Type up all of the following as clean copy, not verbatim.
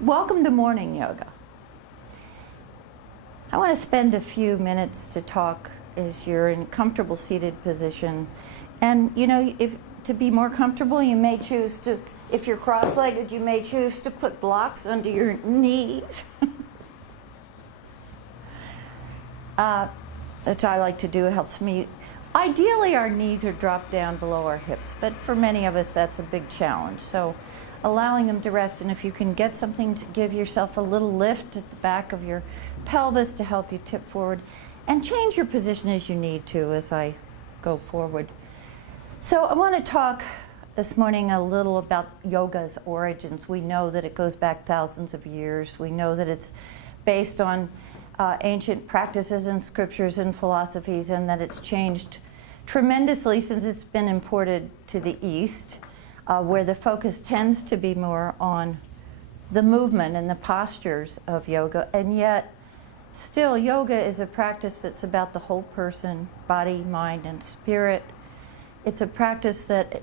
Welcome to morning yoga. I want to spend a few minutes to talk as you're in a comfortable seated position. And you know, if to be more comfortable, you may choose to, if you're cross-legged, you may choose to put blocks under your knees. Which I like to do. It helps me. Ideally, our knees are dropped down below our hips, but for many of us, that's a big challenge. So allowing them to rest, and if you can get something to give yourself a little lift at the back of your pelvis to help you tip forward, and change your position as you need to as I go forward. So I want to talk this morning a little about yoga's origins. We know that it goes back thousands of years. We know that it's based on ancient practices and scriptures and philosophies, and that it's changed tremendously since it's been imported to the East, where the focus tends to be more on the movement and the postures of yoga. And yet, still, yoga is a practice that's about the whole person, body, mind, and spirit. It's a practice that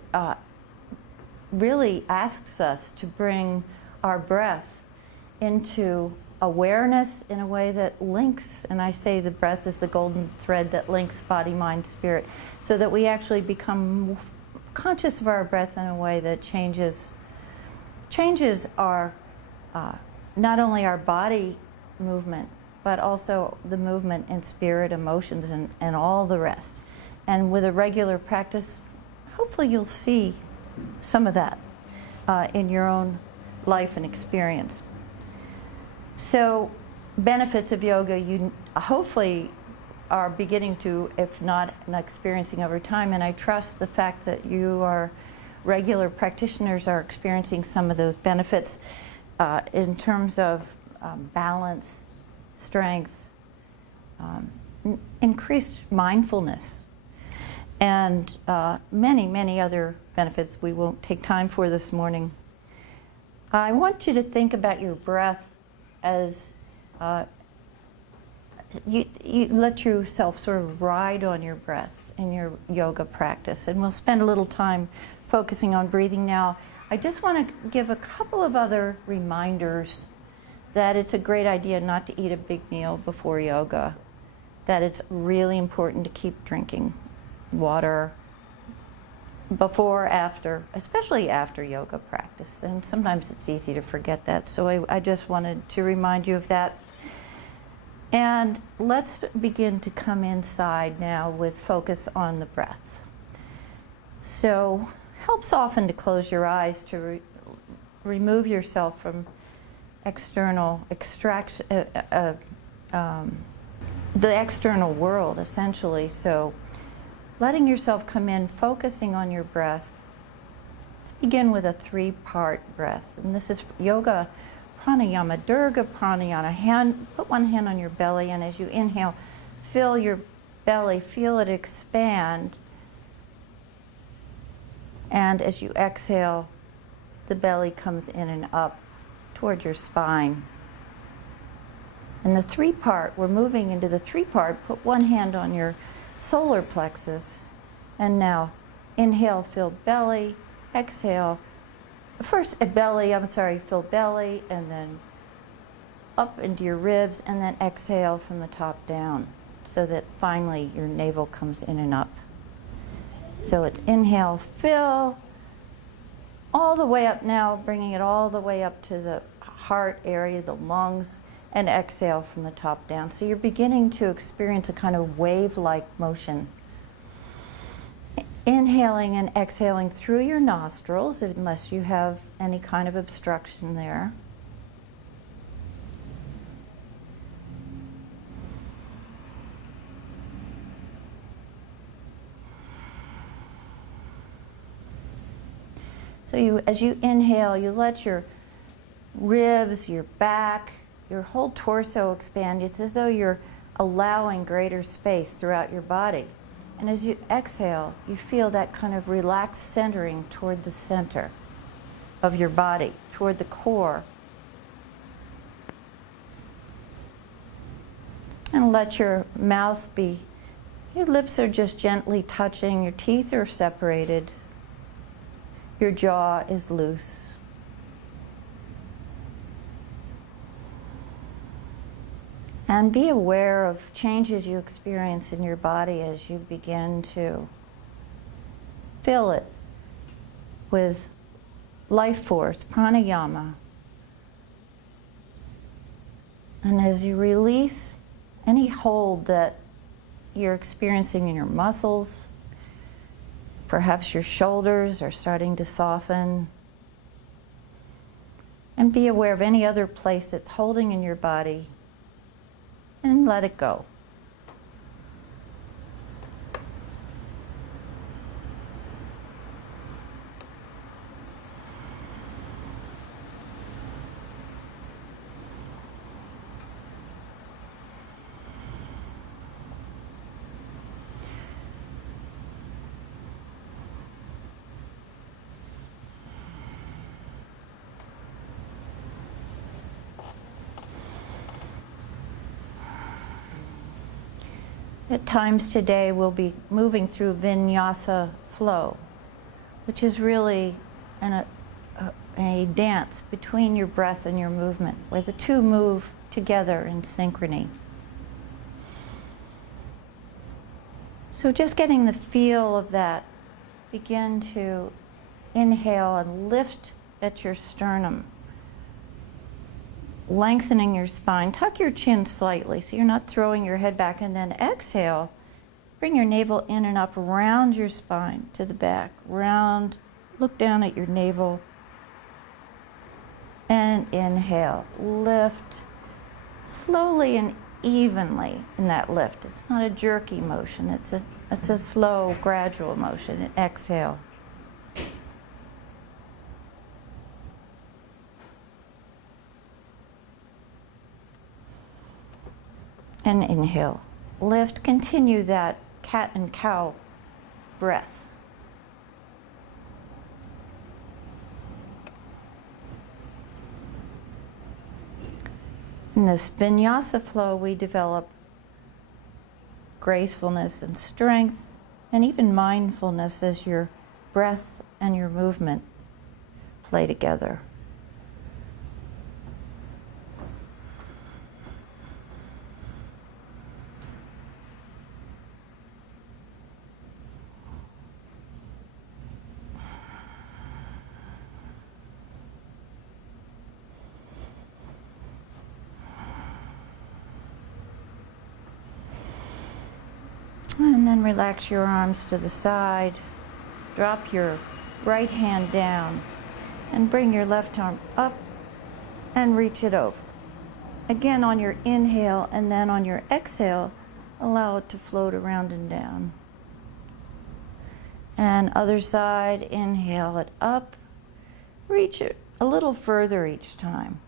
really asks us to bring our breath into awareness in a way that links, and I say the breath is the golden thread that links body, mind, spirit, so that we actually become conscious of our breath in a way that changes our, not only our body movement, but also the movement in spirit, emotions, and all the rest. And with a regular practice, hopefully you'll see some of that in your own life and experience. So, benefits of yoga, you hopefully are beginning to, if not experiencing over time, and I trust the fact that you are regular practitioners are experiencing some of those benefits in terms of balance, strength, increased mindfulness, and many, many other benefits we won't take time for this morning. I want you to think about your breath as you let yourself sort of ride on your breath in your yoga practice. And we'll spend a little time focusing on breathing now. I just want to give a couple of other reminders that it's a great idea not to eat a big meal before yoga, that it's really important to keep drinking water before, after, especially after yoga practice. And sometimes it's easy to forget that. So I just wanted to remind you of that. And let's begin to come inside now with focus on the breath. So helps often to close your eyes, to remove yourself from external extraction, the external world, essentially. So letting yourself come in, focusing on your breath. Let's begin with a 3-part breath. And this is yoga pranayama, durga pranayama. Put one hand on your belly, and as you inhale, fill your belly, feel it expand. And as you exhale, the belly comes in and up toward your spine. And the 3-part, we're moving into the 3-part. Put one hand on your solar plexus, and now inhale, fill belly, exhale. First fill belly, and then up into your ribs, and then exhale from the top down, so that finally your navel comes in and up. So it's inhale, fill, all the way up now, bringing it all the way up to the heart area, the lungs, and exhale from the top down. So you're beginning to experience a kind of wave-like motion. Inhaling and exhaling through your nostrils, unless you have any kind of obstruction there. So as you inhale, you let your ribs, your back, your whole torso expand. It's as though you're allowing greater space throughout your body. And as you exhale, you feel that kind of relaxed centering toward the center of your body, toward the core. And let your mouth be, your lips are just gently touching, your teeth are separated, your jaw is loose. And be aware of changes you experience in your body as you begin to fill it with life force, pranayama. And as you release any hold that you're experiencing in your muscles, perhaps your shoulders are starting to soften, and be aware of any other place that's holding in your body, and let it go. At times today, we'll be moving through Vinyasa Flow, which is really a dance between your breath and your movement, where the two move together in synchrony. So just getting the feel of that, begin to inhale and lift at your sternum, lengthening your spine. Tuck your chin slightly so you're not throwing your head back, and then exhale. Bring your navel in and up around your spine to the back. Round, look down at your navel. And inhale. Lift slowly and evenly in that lift. It's not a jerky motion. It's a slow, gradual motion. And exhale. And inhale. Lift. Continue that cat and cow breath. In this Vinyasa flow, we develop gracefulness and strength, and even mindfulness as your breath and your movement play together. And then relax your arms to the side. Drop your right hand down and bring your left arm up and reach it over. Again on your inhale, and then on your exhale, allow it to float around and down. And other side, inhale it up. Reach it a little further each time.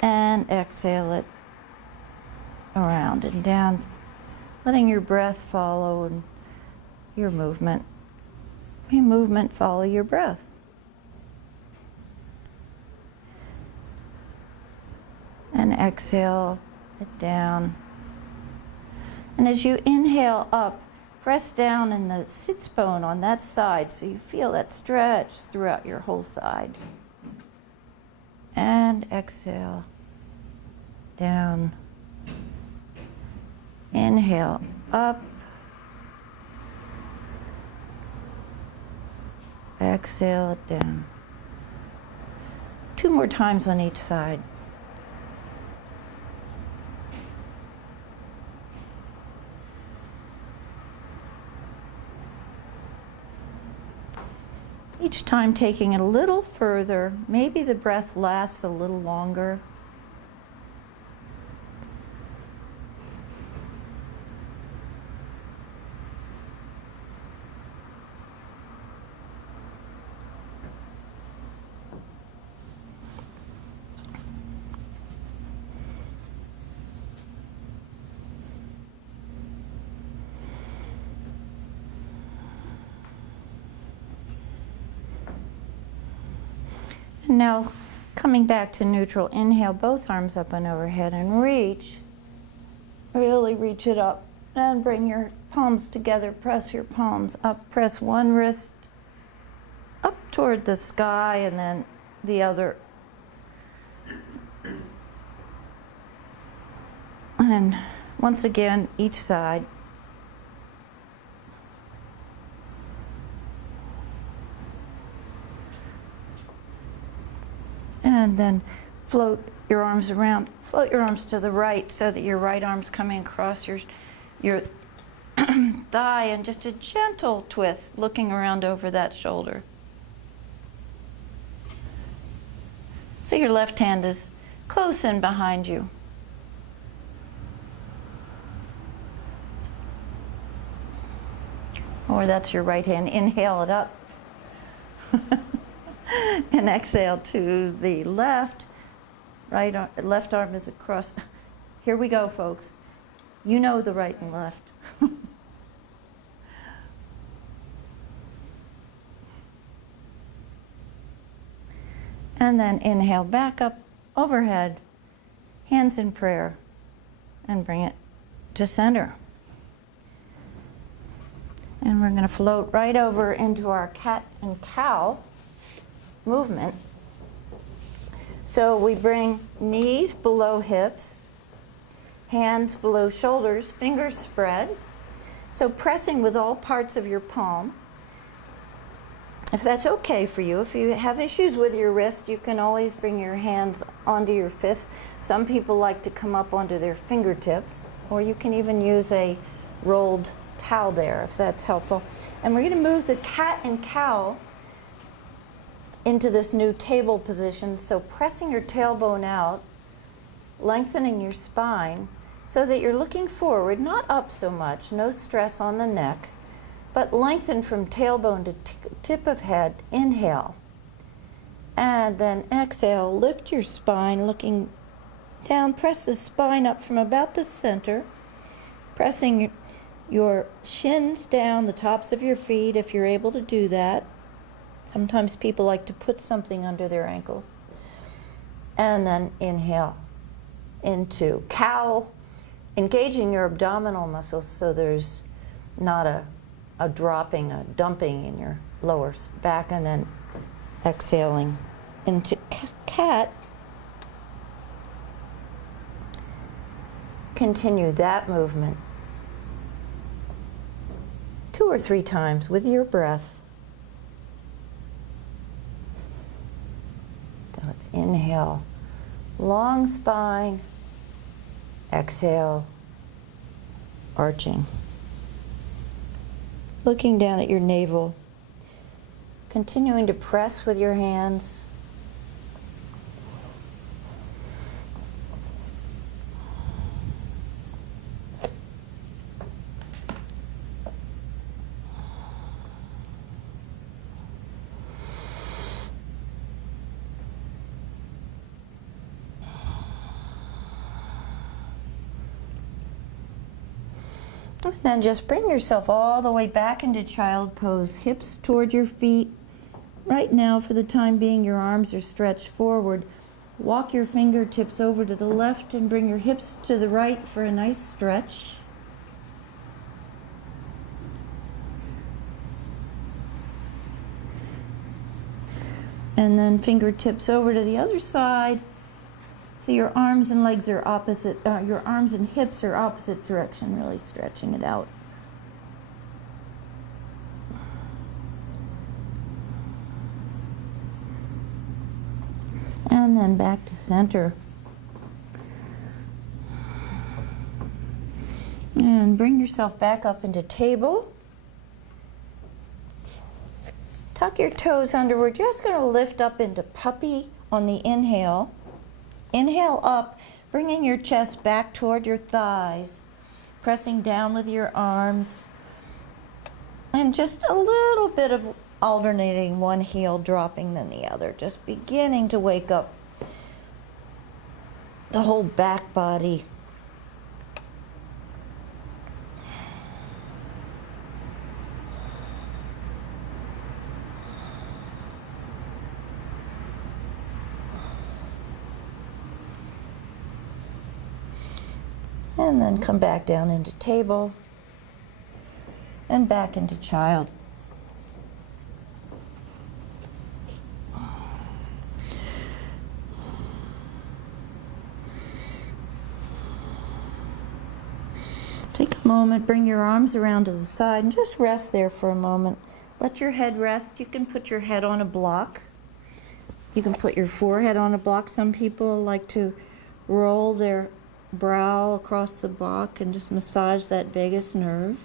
And exhale it around and down, letting your breath follow and your movement. Your movement follow your breath. And exhale it down. And as you inhale up, press down in the sits bone on that side so you feel that stretch throughout your whole side. And exhale down. Inhale up. Exhale it down. 2 more times on each side. Each time taking it a little further. Maybe the breath lasts a little longer. And now, coming back to neutral, inhale, both arms up and overhead, and reach. Really reach it up. And bring your palms together, press your palms up. Press one wrist up toward the sky, and then the other And once again, each side. And then float your arms around. Float your arms to the right so that your right arm's coming across your thigh, and just a gentle twist, looking around over that shoulder. So your left hand is close in behind you. Or that's your right hand. Inhale it up. And exhale to the left. Left arm is across. Here we go, folks. You know the right and left. And then inhale back up, overhead, hands in prayer, and bring it to center. And we're going to float right over into our cat and cow movement. So we bring knees below hips, hands below shoulders, fingers spread. So pressing with all parts of your palm. If that's okay for you, if you have issues with your wrist, you can always bring your hands onto your fists. Some people like to come up onto their fingertips, or you can even use a rolled towel there if that's helpful. And we're going to move the cat and cow into this new table position. So pressing your tailbone out, lengthening your spine so that you're looking forward, not up so much, no stress on the neck, but lengthen from tailbone to tip of head. Inhale. And then exhale, lift your spine, looking down, press the spine up from about the center, pressing your shins down, the tops of your feet, if you're able to do that. Sometimes people like to put something under their ankles. And then inhale into cow, engaging your abdominal muscles so there's not a dropping, a dumping in your lower back, and then exhaling into cat. Continue that movement 2 or 3 times with your breath. So it's inhale, long spine, exhale, arching. Looking down at your navel, continuing to press with your hands. And then just bring yourself all the way back into child pose, hips toward your feet. Right now, for the time being, your arms are stretched forward. Walk your fingertips over to the left and bring your hips to the right for a nice stretch. And then fingertips over to the other side. So your arms and legs are opposite, your arms and hips are opposite direction, really stretching it out. And then back to center. And bring yourself back up into table. Tuck your toes under. We're just going to lift up into puppy on the inhale. Inhale up, bringing your chest back toward your thighs, pressing down with your arms, and just a little bit of alternating, one heel dropping then the other, just beginning to wake up the whole back body. And then come back down into table and back into child. Take a moment, bring your arms around to the side and just rest there for a moment. Let your head rest. You can put your head on a block. You can put your forehead on a block. Some people like to roll their brow across the block and just massage that vagus nerve.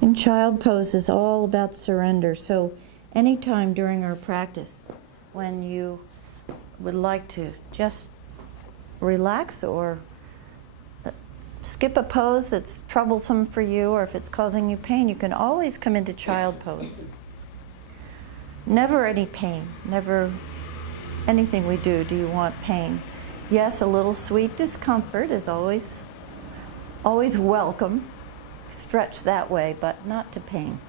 And child pose is all about surrender. So anytime during our practice when you would like to just relax or skip a pose that's troublesome for you, or if it's causing you pain, you can always come into child pose. Never any pain, never anything we do you want pain. Yes, a little sweet discomfort is always welcome. Stretch that way, but not to pain.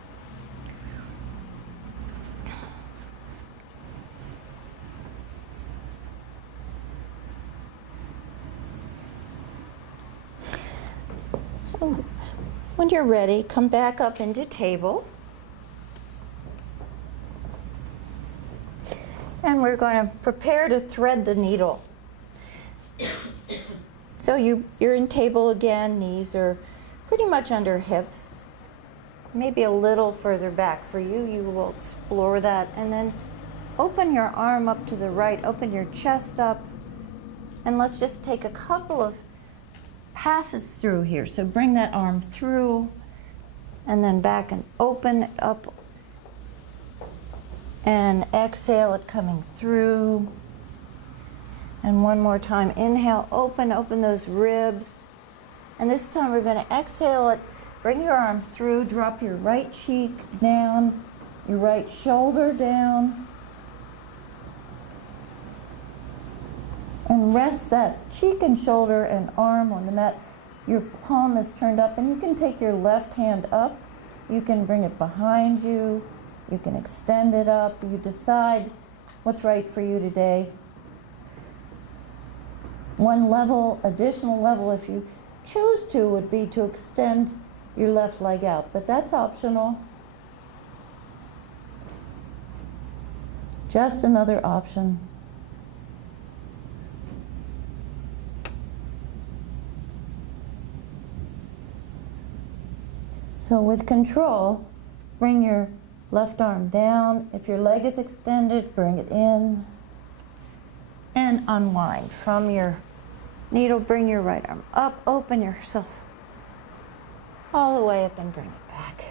So when you're ready, come back up into table. And we're going to prepare to thread the needle. So you're in table again, knees are pretty much under hips, maybe a little further back for you. You will explore that, and then open your arm up to the right, open your chest up, and let's just take a couple of passes through here. So bring that arm through, and then back and open it up, and exhale it coming through. And one more time, inhale, open those ribs. And this time we're going to exhale it, bring your arm through, drop your right cheek down, your right shoulder down, and rest that cheek and shoulder and arm on the mat. Your palm is turned up, and you can take your left hand up, you can bring it behind you, you can extend it up, you decide what's right for you today. One level, additional level, if you choose to, would be to extend your left leg out, but that's optional. Just another option. So with control, bring your left arm down. If your leg is extended, bring it in and unwind from your needle. Bring your right arm up, open yourself all the way up and bring it back.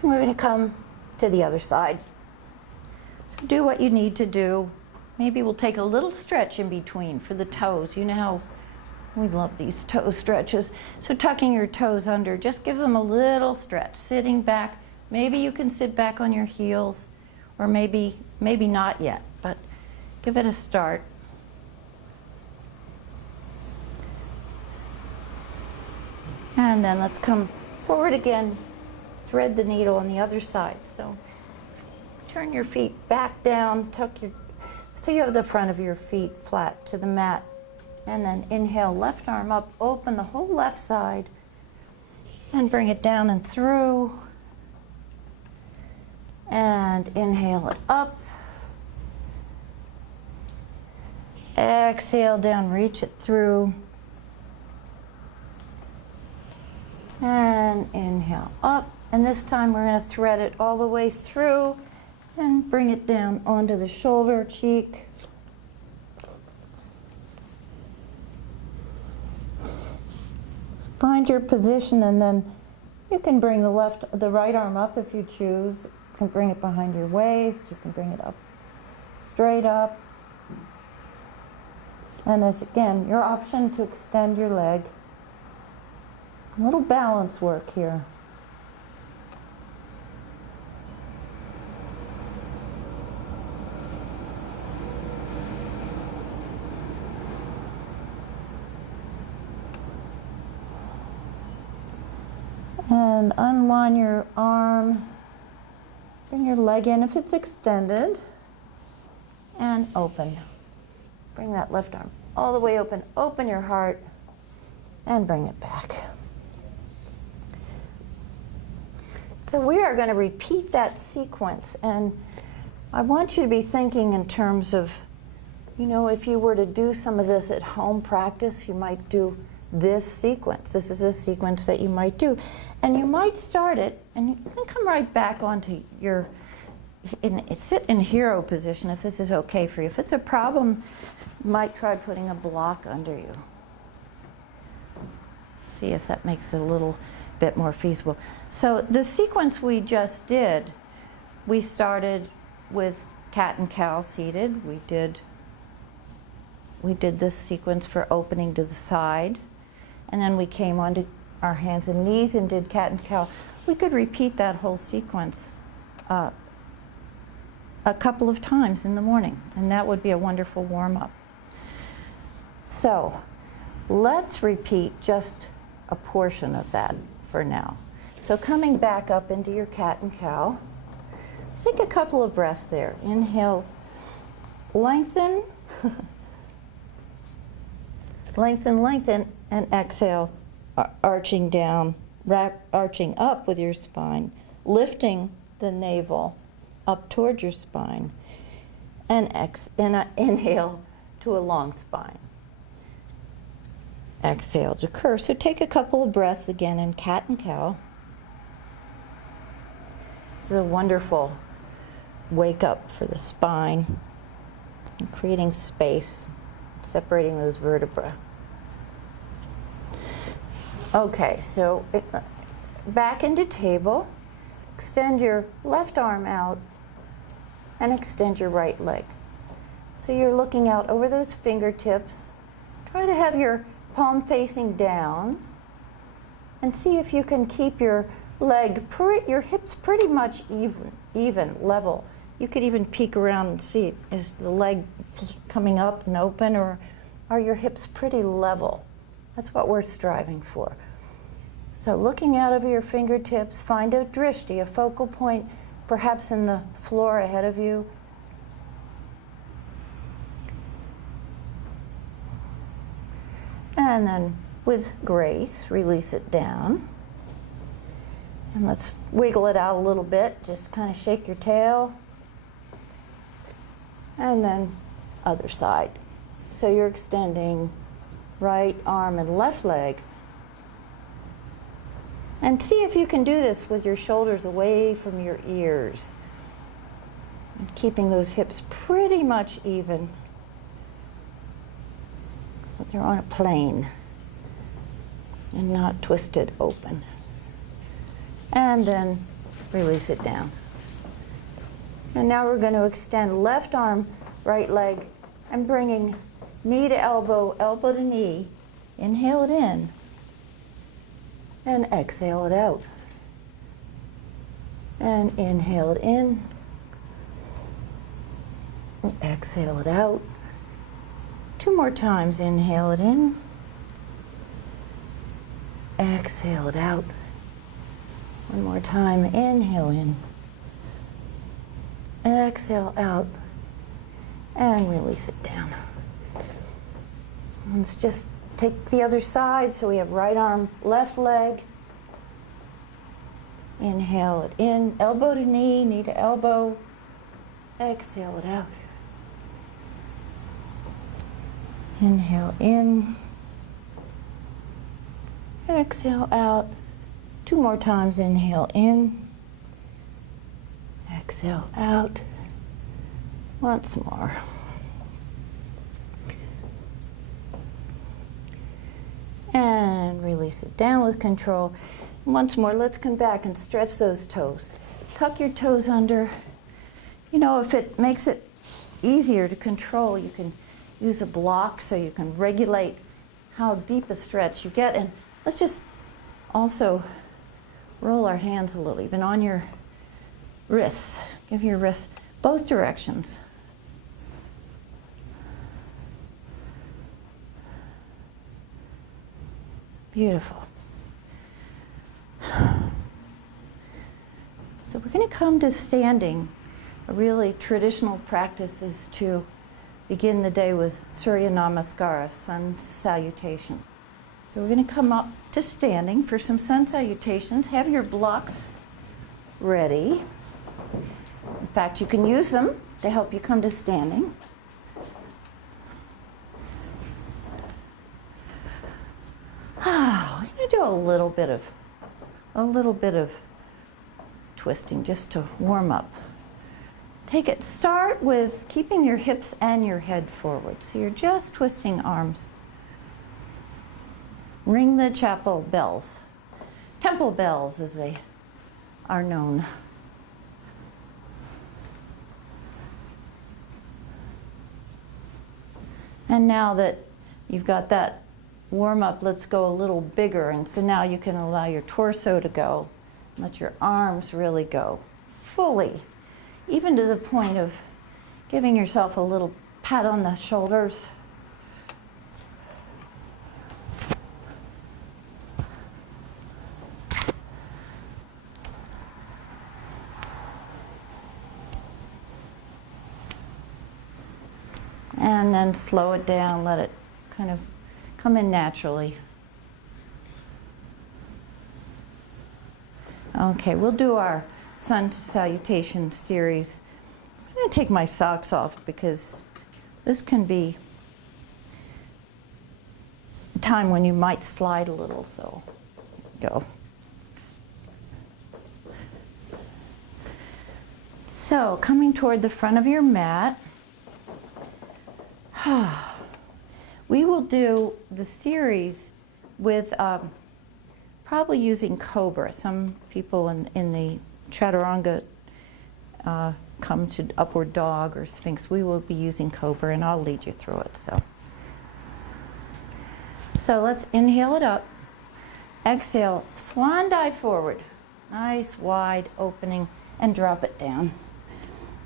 We're going to come to the other side. So do what you need to do. Maybe we'll take a little stretch in between for the toes. You know how we love these toe stretches. So tucking your toes under, just give them a little stretch. Sitting back, maybe you can sit back on your heels, or maybe not yet, but give it a start. And then let's come forward again, thread the needle on the other side. So turn your feet back down, so you have the front of your feet flat to the mat. And then inhale, left arm up, open the whole left side, and bring it down and through. And inhale it up. Exhale down, reach it through. And inhale up. And this time we're going to thread it all the way through and bring it down onto the shoulder, cheek. Find your position, and then you can bring the right arm up if you choose. You can bring it behind your waist. You can bring it up, straight up. And as again, your option to extend your leg. A little balance work here. And unwind your arm, bring your leg in if it's extended, and open. Bring that left arm all the way open. Open your heart and bring it back. So we are going to repeat that sequence, and I want you to be thinking in terms of, you know, if you were to do some of this at home practice, you might do this sequence. This is a sequence that you might do. And you might start it, and you can come right back onto your, sit in hero position if this is okay for you. If it's a problem, you might try putting a block under you. See if that makes it a little bit more feasible. So the sequence we just did, we started with cat and cow seated. We did this sequence for opening to the side, and then we came onto our hands and knees and did cat and cow. We could repeat that whole sequence a couple of times in the morning, and that would be a wonderful warm-up. So let's repeat just a portion of that for now. So coming back up into your cat and cow, take a couple of breaths there. Inhale, lengthen, lengthen, lengthen, and exhale, arching down, arching up with your spine, lifting the navel up towards your spine, and inhale to a long spine. Exhale to curve. So take a couple of breaths again in cat and cow. This is a wonderful wake up for the spine, and creating space, separating those vertebrae. Okay, so back into table. Extend your left arm out and extend your right leg. So you're looking out over those fingertips. Try to have your palm facing down, and see if you can keep your your hips pretty much even, level. You could even peek around and see, is the leg coming up and open, or are your hips pretty level? That's what we're striving for. So looking out over your fingertips, find a drishti, a focal point, perhaps in the floor ahead of you. And then with grace, release it down. And let's wiggle it out a little bit. Just kind of shake your tail. And then other side. So you're extending right arm and left leg. And see if you can do this with your shoulders away from your ears. And keeping those hips pretty much even. But they're on a plane and not twisted open. And then release it down. And now we're going to extend left arm, right leg, and bringing knee to elbow, elbow to knee. Inhale it in and exhale it out. And inhale it in and exhale it out. 2 more times. Inhale it in, exhale it out. 1 more time. Inhale in, exhale out, and release it down. Let's just take the other side. So we have right arm, left leg. Inhale it in, elbow to knee, knee to elbow. Exhale it out. Inhale in, exhale out. 2 more times. Inhale in, exhale out. Once more. And release it down with control. Once more, let's come back and stretch those toes. Tuck your toes under. You know, if it makes it easier to control, you can use a block so you can regulate how deep a stretch you get. And let's just also roll our hands a little, even on your wrists. Give your wrists both directions. Beautiful. So we're going to come to standing. A really traditional practice is to begin the day with Surya Namaskara, sun salutation. So we're going to come up to standing for some sun salutations. Have your blocks ready. In fact, you can use them to help you come to standing. I'm going to do a little bit of twisting just to warm up. Start with keeping your hips and your head forward. So you're just twisting arms. Ring the chapel bells. Temple bells, as they are known. And now that you've got that warm up, let's go a little bigger. And so now you can allow your torso to go. Let your arms really go fully, even to the point of giving yourself a little pat on the shoulders. And then slow it down, let it kind of come in naturally. Okay, we'll do our sun salutation series. I'm going to take my socks off because this can be a time when you might slide a little, so go. So, coming toward the front of your mat, we will do the series with probably using Cobra. Some people in the Chaturanga come to Upward Dog or Sphinx. We will be using Cobra, and I'll lead you through it. So let's inhale it up. Exhale, swan dive forward. Nice wide opening, and drop it down.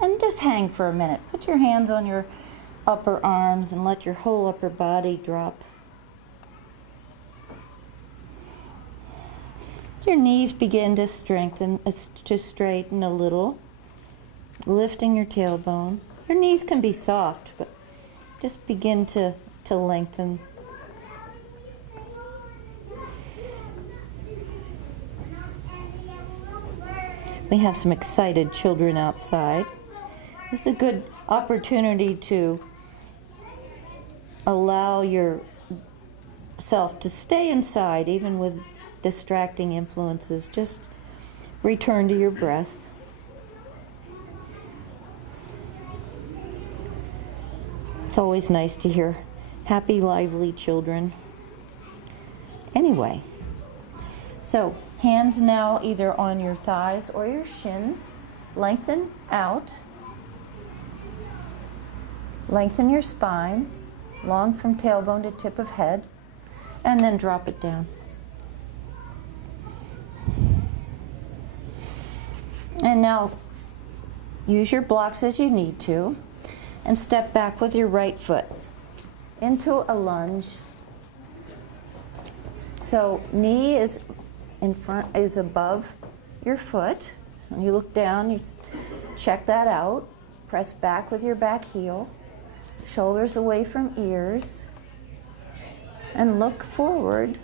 And just hang for a minute. Put your hands on your upper arms and let your whole upper body drop. Your knees begin to straighten a little, lifting your tailbone. Your knees can be soft, but just begin to lengthen. We have some excited children outside. This is a good opportunity to allow yourself to stay inside, even with distracting influences. Just return to your breath. It's always nice to hear happy, lively children. Anyway, so hands now either on your thighs or your shins. Lengthen out. Lengthen your spine, long from tailbone to tip of head, and then drop it down. And now use your blocks as you need to, and step back with your right foot into a lunge. So knee is in front, is above your foot. When you look down, you check that out. Press back with your back heel. Shoulders away from ears, and look forward.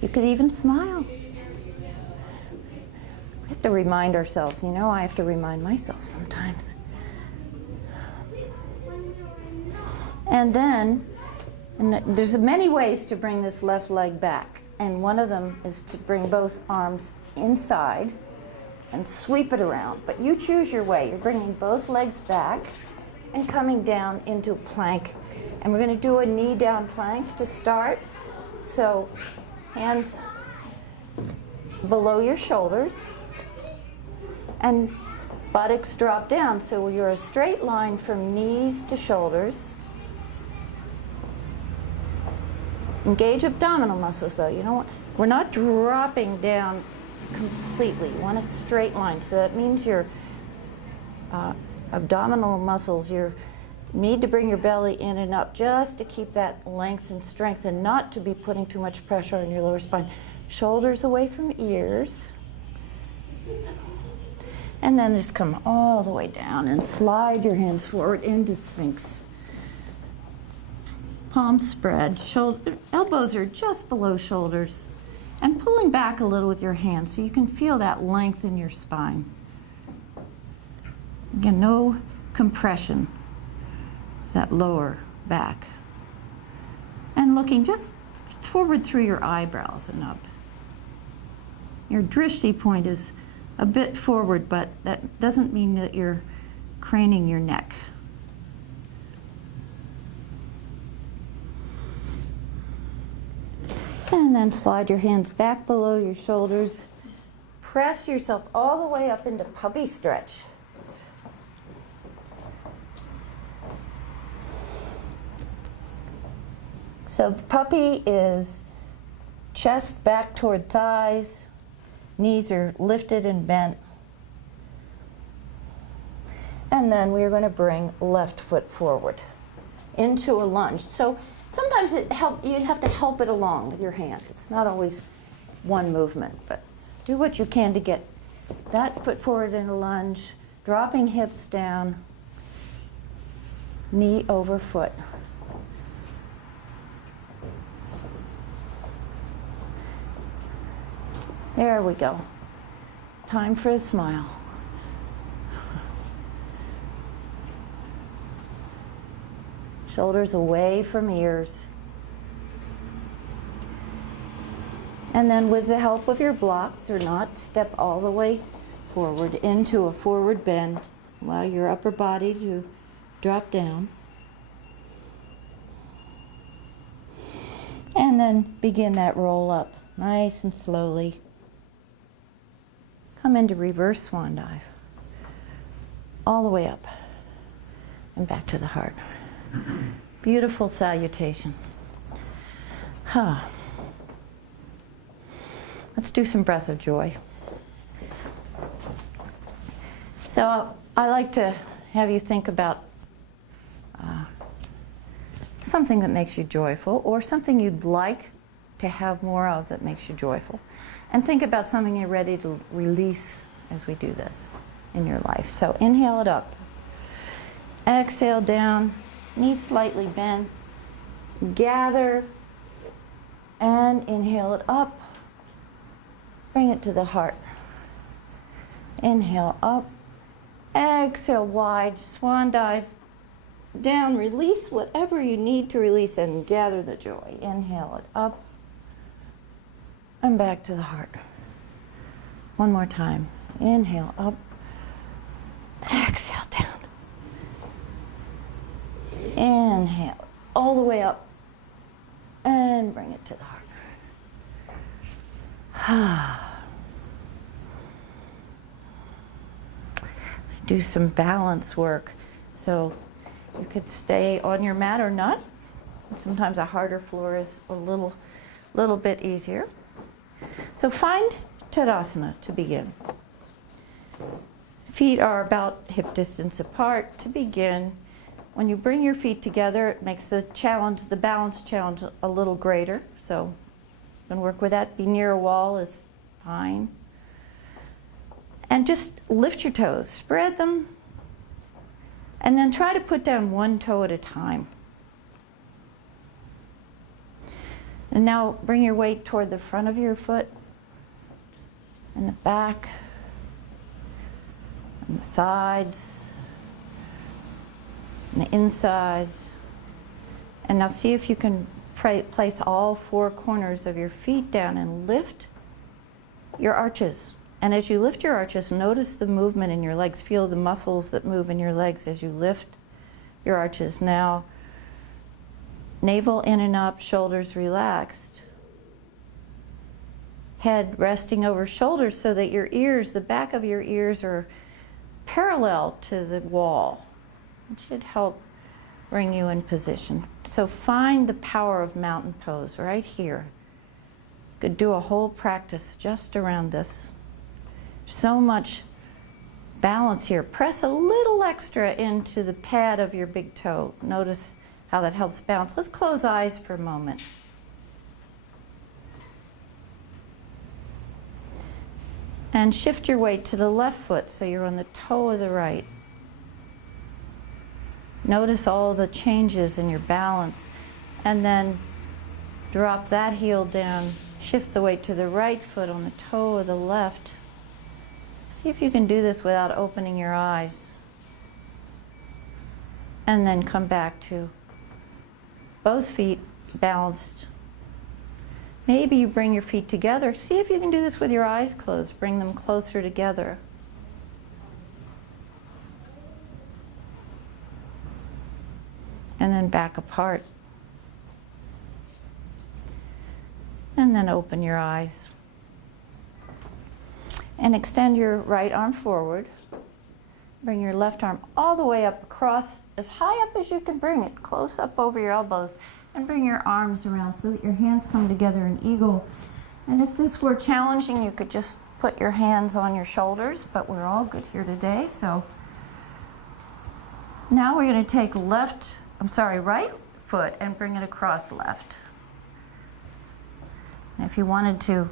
You could even smile. We have to remind ourselves, I have to remind myself sometimes. And then, there's many ways to bring this left leg back, and one of them is to bring both arms inside and sweep it around. But you choose your way. You're bringing both legs back and coming down into plank. And we're going to do a knee down plank to start. So hands below your shoulders and buttocks drop down. So you're a straight line from knees to shoulders. Engage abdominal muscles though. We're not dropping down completely. You want a straight line. So that means your abdominal muscles, you need to bring your belly in and up just to keep that length and strength, and not to be putting too much pressure on your lower spine. Shoulders away from ears. And then just come all the way down and slide your hands forward into Sphinx. Palms spread, elbows are just below shoulders, and pulling back a little with your hands so you can feel that length in your spine. Again, no compression, that lower back. And looking just forward through your eyebrows and up. Your drishti point is a bit forward, but that doesn't mean that you're craning your neck. And then slide your hands back below your shoulders. Press yourself all the way up into puppy stretch. So puppy is chest back toward thighs, knees are lifted and bent. And then we're going to bring left foot forward into a lunge. So sometimes you have to help it along with your hand. It's not always one movement, but do what you can to get that foot forward in a lunge, dropping hips down, knee over foot. There we go. Time for a smile. Shoulders away from ears. And then with the help of your blocks or not, step all the way forward into a forward bend. Allow your upper body to drop down. And then begin that roll up, nice and slowly. Come into reverse swan dive. All the way up and back to the heart. Beautiful salutation. Let's do some breath of joy. So I like to have you think about something that makes you joyful, or something you'd like to have more of that makes you joyful. And think about something you're ready to release as we do this in your life. So inhale it up. Exhale down, knees slightly bent. Gather and inhale it up. Bring it to the heart. Inhale up. Exhale wide, swan dive. Down, release whatever you need to release and gather the joy. Inhale it up. And back to the heart. One more time. Inhale up. Exhale down. Inhale all the way up. And bring it to the heart. Do some balance work. So you could stay on your mat or not. Sometimes a harder floor is a little bit easier. So find Tadasana to begin. Feet are about hip distance apart to begin. When you bring your feet together, it makes the balance challenge a little greater. So you can work with that. Be near a wall is fine. And just lift your toes, spread them, and then try to put down one toe at a time. And now bring your weight toward the front of your foot, and the back, and the sides, and the insides. And now see if you can place all four corners of your feet down and lift your arches. And as you lift your arches, notice the movement in your legs. Feel the muscles that move in your legs as you lift your arches. Now, navel in and up, shoulders relaxed. Head resting over shoulders so that your ears, the back of your ears, are parallel to the wall. It should help bring you in position. So find the power of mountain pose right here. Could do a whole practice just around this. So much balance here. Press a little extra into the pad of your big toe. Notice how that helps balance. Let's close eyes for a moment. And shift your weight to the left foot so you're on the toe of the right. Notice all the changes in your balance, and then drop that heel down. Shift the weight to the right foot on the toe of the left. See if you can do this without opening your eyes. And then come back to both feet balanced. Maybe you bring your feet together. See if you can do this with your eyes closed. Bring them closer together. And then back apart. And then open your eyes. And extend your right arm forward. Bring your left arm all the way up across, as high up as you can bring it, close up over your elbows. And bring your arms around so that your hands come together in eagle. And if this were challenging, you could just put your hands on your shoulders, but we're all good here today. So now we're going to take right foot and bring it across left. And if you wanted to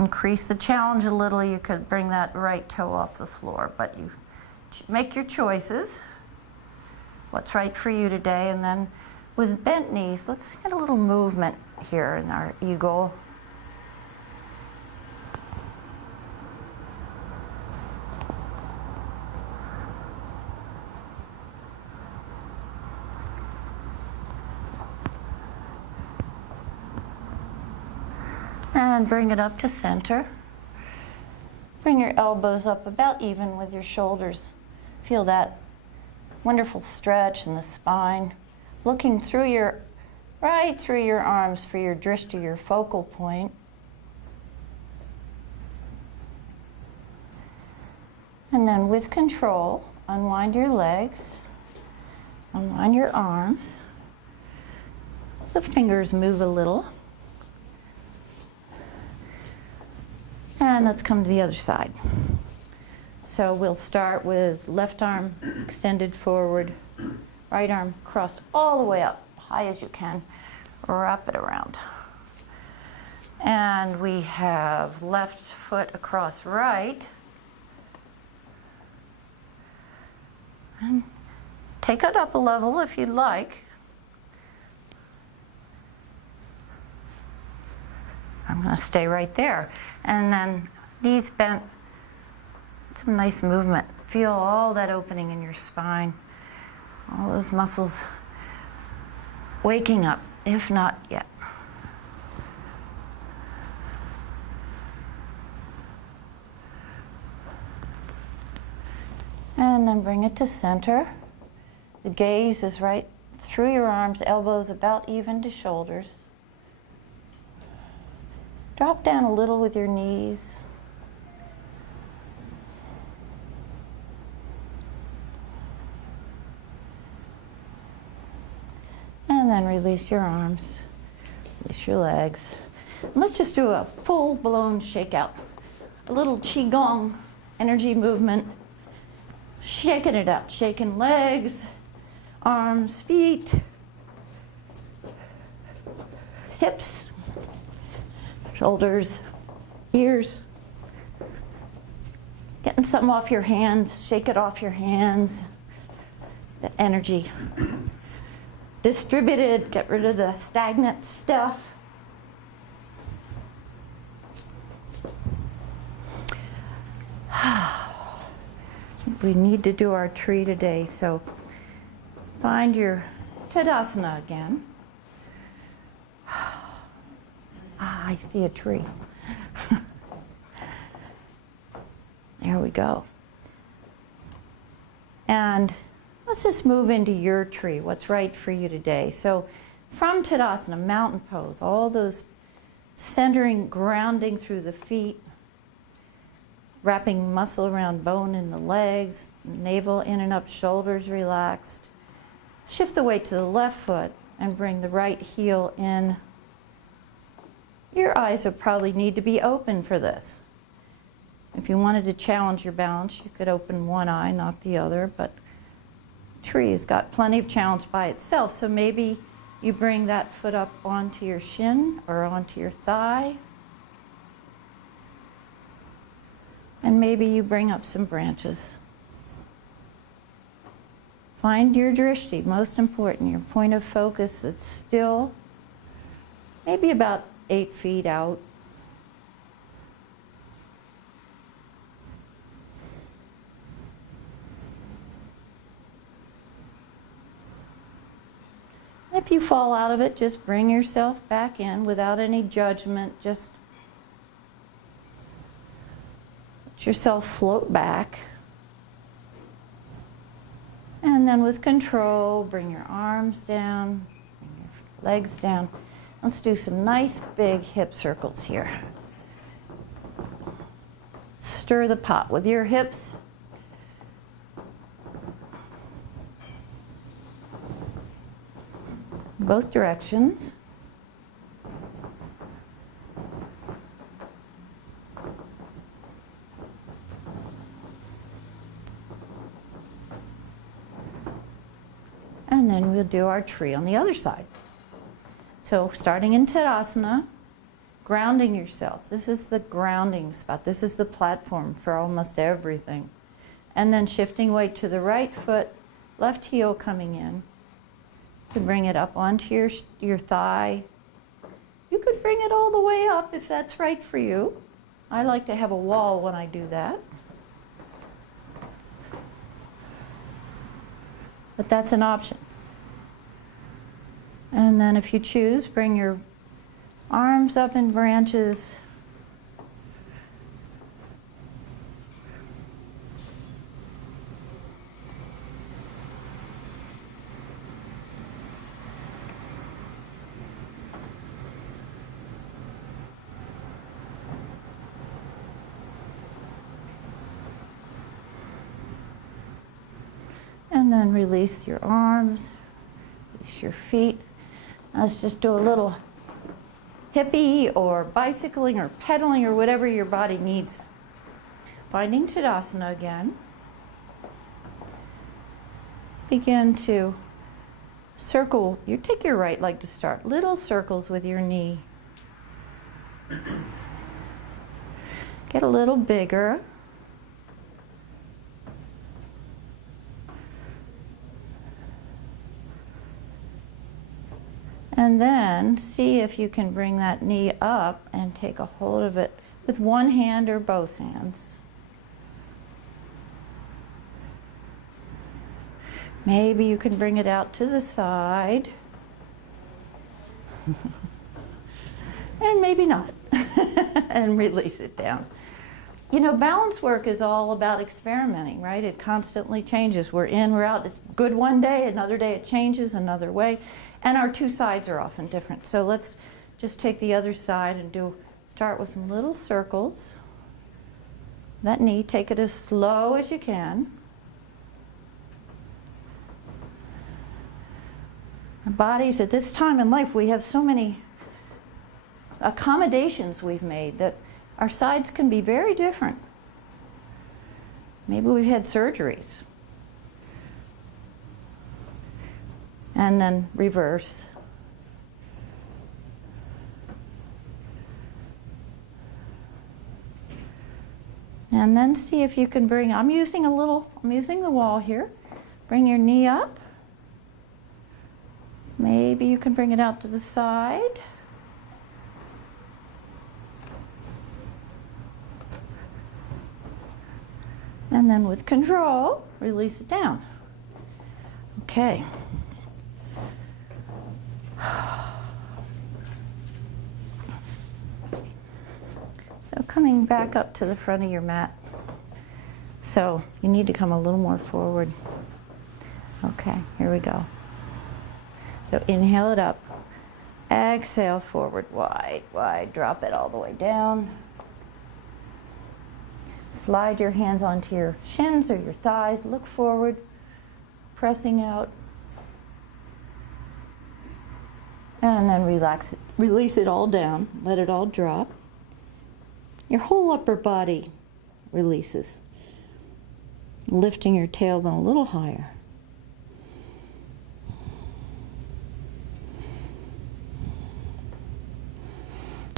increase the challenge a little, you could bring that right toe off the floor, but you make your choices, what's right for you today. And then with bent knees, let's get a little movement here in our eagle. And bring it up to center. Bring your elbows up about even with your shoulders. Feel that wonderful stretch in the spine. Looking through right through your arms for your drishti, your focal point. And then with control, unwind your legs, unwind your arms. The fingers move a little. And let's come to the other side. So we'll start with left arm extended forward. Right arm crossed all the way up, high as you can. Wrap it around. And we have left foot across right. And take it up a level if you'd like. I'm going to stay right there. And then knees bent. Some nice movement. Feel all that opening in your spine. All those muscles waking up, if not yet. And then bring it to center. The gaze is right through your arms, elbows about even to shoulders. Drop down a little with your knees. And then release your arms, release your legs. And let's just do a full-blown shakeout. A little qigong energy movement. Shaking it out, shaking legs, arms, feet, hips, shoulders, ears. Getting something off your hands, shake it off your hands. The energy. Distributed, get rid of the stagnant stuff. We need to do our tree today, so find your Tadasana again. I see a tree. There we go. And let's just move into your tree, what's right for you today. So from Tadasana, mountain pose, all those centering, grounding through the feet, wrapping muscle around bone in the legs, navel in and up, shoulders relaxed. Shift the weight to the left foot and bring the right heel in. Your eyes would probably need to be open for this. If you wanted to challenge your balance, you could open one eye, not the other, but tree has got plenty of challenge by itself, so maybe you bring that foot up onto your shin or onto your thigh. And maybe you bring up some branches. Find your drishti, most important, your point of focus that's still maybe about 8 feet out. If you fall out of it, just bring yourself back in without any judgment. Just let yourself float back. And then with control, bring your arms down, bring your legs down. Let's do some nice big hip circles here. Stir the pot with your hips. Both directions. And then we'll do our tree on the other side. So starting in Tadasana, grounding yourself. This is the grounding spot. This is the platform for almost everything. And then shifting weight to the right foot, left heel coming in. You can bring it up onto your thigh. You could bring it all the way up if that's right for you. I like to have a wall when I do that. But that's an option. And then if you choose, bring your arms up in branches. And then release your arms, release your feet. Let's just do a little hippie or bicycling or pedaling or whatever your body needs. Finding Tadasana again. Begin to circle. You take your right leg to start. Little circles with your knee. Get a little bigger. And then see if you can bring that knee up and take a hold of it with one hand or both hands. Maybe you can bring it out to the side. And maybe not. And release it down. You know, balance work is all about experimenting, right? It constantly changes. We're in, we're out. It's good one day, another day it changes another way. And our two sides are often different. So let's just take the other side and start with some little circles. That knee, take it as slow as you can. Our bodies at this time in life, we have so many accommodations we've made that our sides can be very different. Maybe we've had surgeries. And then reverse. And then see if you can bring, I'm using the wall here. Bring your knee up. Maybe you can bring it out to the side. And then with control, release it down. Okay. So coming back up to the front of your mat. So you need to come a little more forward. Okay, here we go. So inhale it up. Exhale forward, wide, wide. Drop it all the way down. Slide your hands onto your shins or your thighs. Look forward, pressing out. And then relax it. Release it all down. Let it all drop. Your whole upper body releases. Lifting your tailbone a little higher.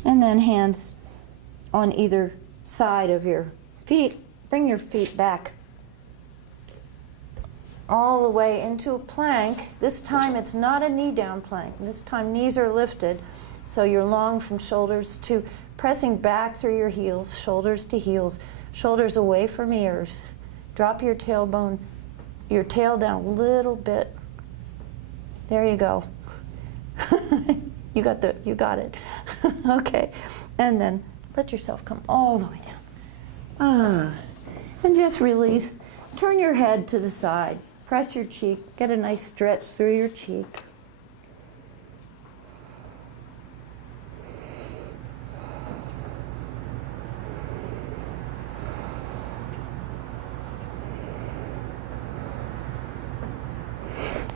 And then hands on either side of your Bring your feet back all the way into a plank. This time it's not a knee down plank. This time knees are lifted, so you're long from shoulders to pressing back through your heels, shoulders to heels, shoulders away from ears. Drop your tailbone, your tail down a little bit. There you go. You got it. Okay. And then let yourself come all the way down. And just release. Turn your head to the side. Press your cheek. Get a nice stretch through your cheek.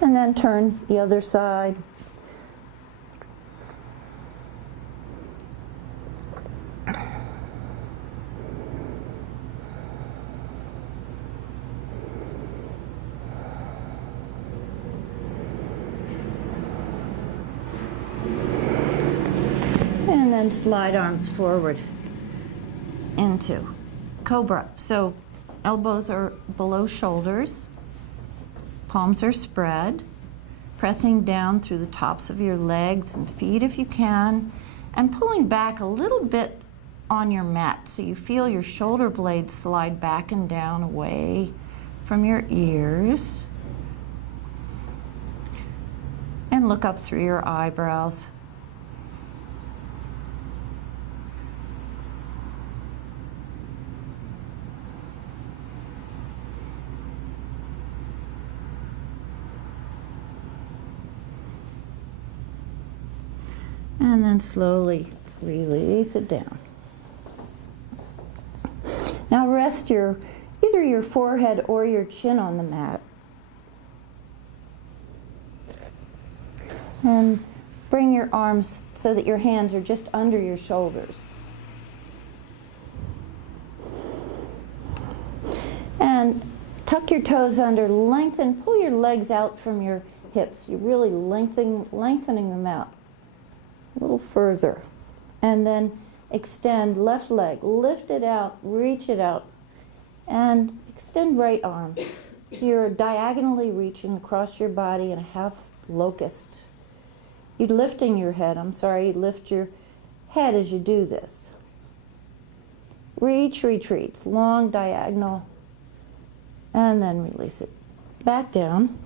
And then turn the other side. And then slide arms forward into cobra. So elbows are below shoulders. Palms are spread, pressing down through the tops of your legs and feet if you can, and pulling back a little bit on your mat so you feel your shoulder blades slide back and down away from your ears. And look up through your eyebrows. And then slowly release it down. Now rest either your forehead or your chin on the mat. And bring your arms so that your hands are just under your shoulders. And tuck your toes under, lengthen, pull your legs out from your hips. You're really lengthening them out a little further. And then extend left leg, lift it out, reach it out, and extend right arm. So you're diagonally reaching across your body in a half locust. You're lifting your head, lift your head as you do this. Reach, retreats, long diagonal, and then release it back down.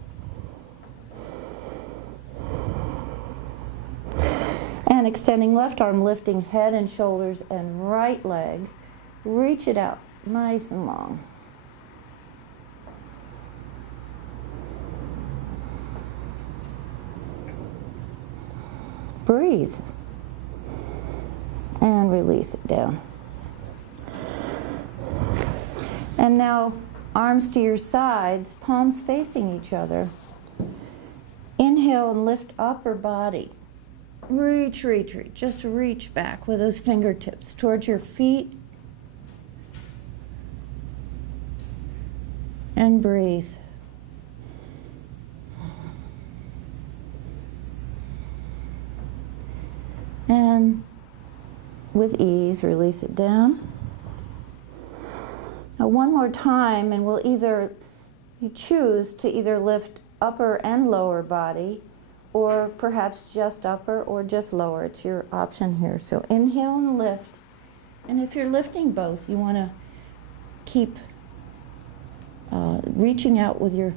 And extending left arm, lifting head and shoulders and right leg. Reach it out, nice and long. Breathe. And release it down. And now arms to your sides, palms facing each other. Inhale and lift upper body. Reach, retreat. Just reach back with those fingertips towards your feet. And breathe. And with ease, release it down. Now one more time, and you choose to either lift upper and lower body, or perhaps just upper or just lower. It's your option here. So inhale and lift. And if you're lifting both, you want to keep reaching out with your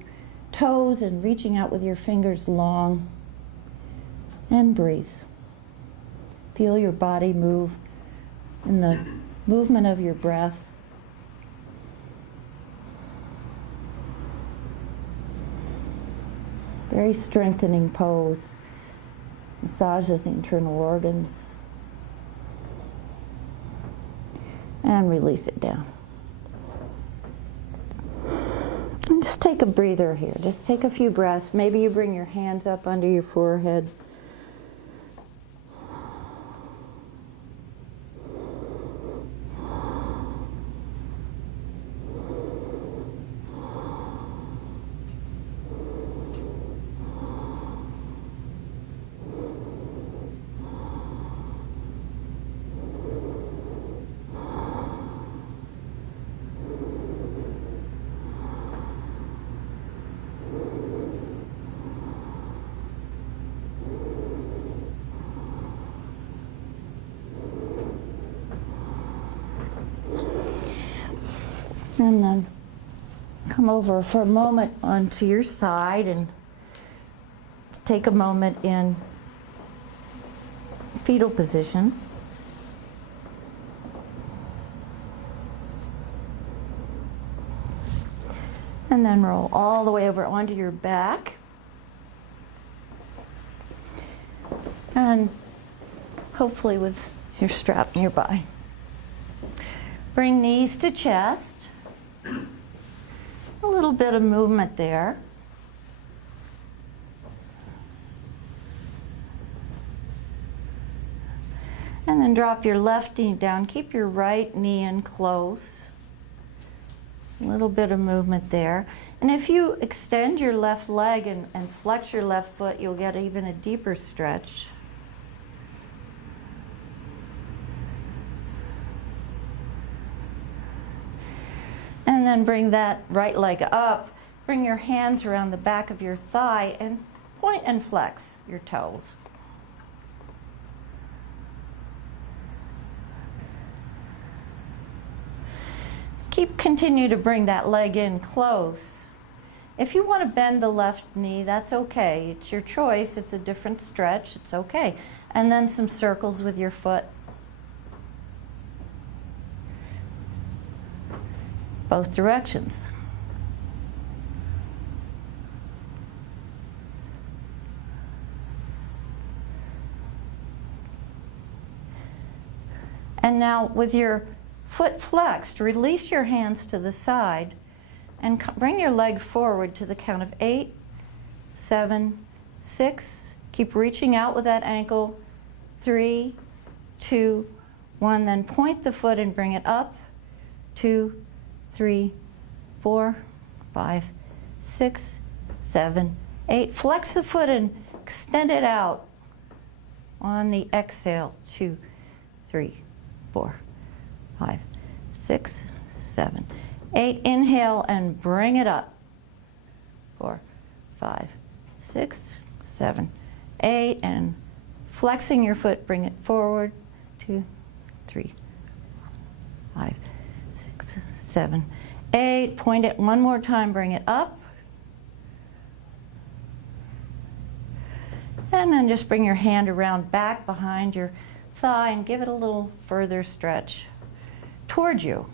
toes and reaching out with your fingers long. And breathe. Feel your body move in the movement of your breath. Very strengthening pose. Massages the internal organs. And release it down. And just take a breather here. Just take a few breaths. Maybe you bring your hands up under your forehead. And then come over for a moment onto your side and take a moment in fetal position. And then roll all the way over onto your back. And hopefully with your strap nearby. Bring knees to chest. A little bit of movement there. And then drop your left knee down. Keep your right knee in close. A little bit of movement there. And if you extend your left leg and flex your left foot, you'll get even a deeper stretch. And then bring that right leg up. Bring your hands around the back of your thigh and point and flex your toes. Continue to bring that leg in close. If you want to bend the left knee, that's okay. It's your choice. It's a different stretch. It's okay. And then some circles with your foot. Both directions. And now with your foot flexed, release your hands to the side and bring your leg forward to the count of 8, 7, 6. Keep reaching out with that ankle. 3, 2, 1. Then point the foot and bring it up. 2, 3, 4, 5, 6, 7, 8. Flex the foot and extend it out on the exhale. 2, 3, 4, 5, 6, 7, 8. Inhale and bring it up. 4, 5, 6, 7, 8. And flexing your foot, bring it forward. 2, 3, 5, 6, 7, 8. Point it one more time, bring it up. And then just bring your hand around back behind your thigh and give it a little further stretch toward you.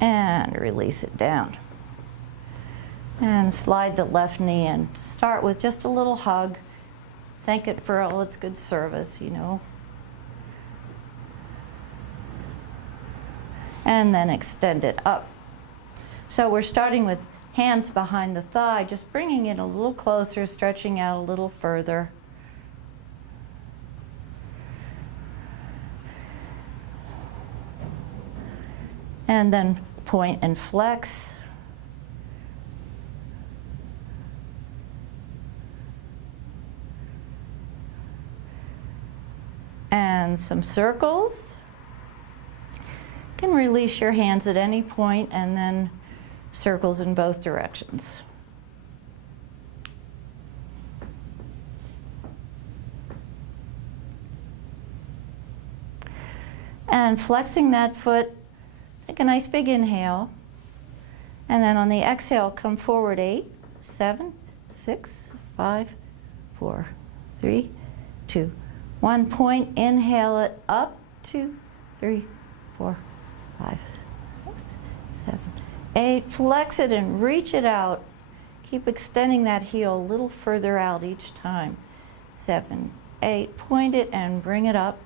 And release it down. And slide the left knee in. Start with just a little hug. Thank it for all its good service, you know. And then extend it up. So we're starting with hands behind the thigh, just bringing it a little closer, stretching out a little further. And then point and flex. And some circles. You can release your hands at any point and then circles in both directions. And flexing that foot, take a nice big inhale. And then on the exhale, come forward 8, 7, 6, 5, 4, 3, 2, 1. Point, inhale it up. 2, 3, 4, 5, 6, 7, 8. Flex it and reach it out. Keep extending that heel a little further out each time. 7, 8. Point it and bring it up.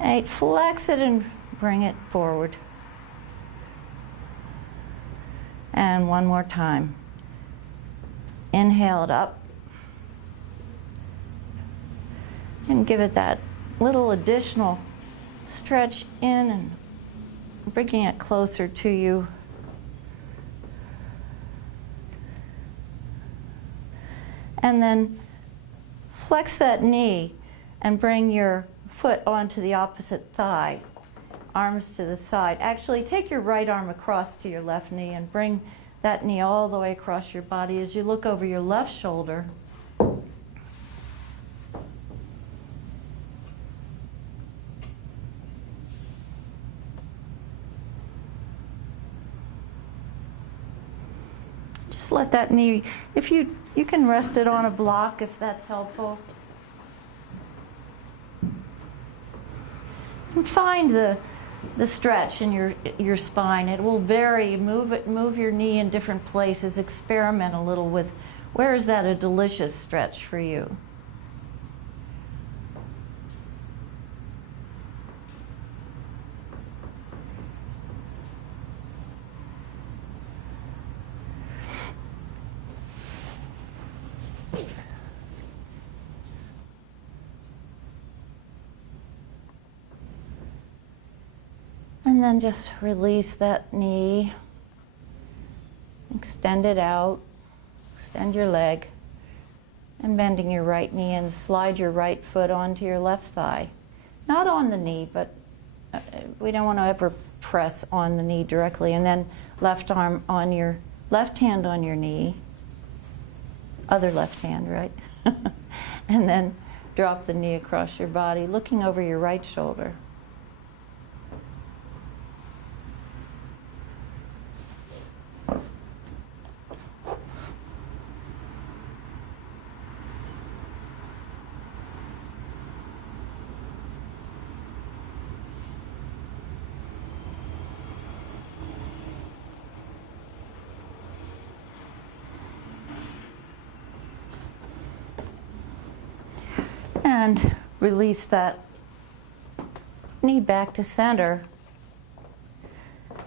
8. Flex it and bring it forward. And one more time. Inhale it up. And give it that little additional stretch in and bringing it closer to you. And then flex that knee and bring your foot onto the opposite thigh, arms to the side. Actually, take your right arm across to your left knee and bring that knee all the way across your body as you look over your left shoulder. Just let that knee, if you can rest it on a block if that's helpful. And find the stretch in your spine. It will vary. Move your knee in different places. Experiment a little with where is that a delicious stretch for you. And then just release that knee, extend it out, extend your leg, and bending your right knee and slide your right foot onto your left thigh. Not on the knee, but we don't want to ever press on the knee directly. And then left arm on your, left hand on your knee, other left hand, right? And then drop the knee across your body, looking over your right shoulder. And release that knee back to center.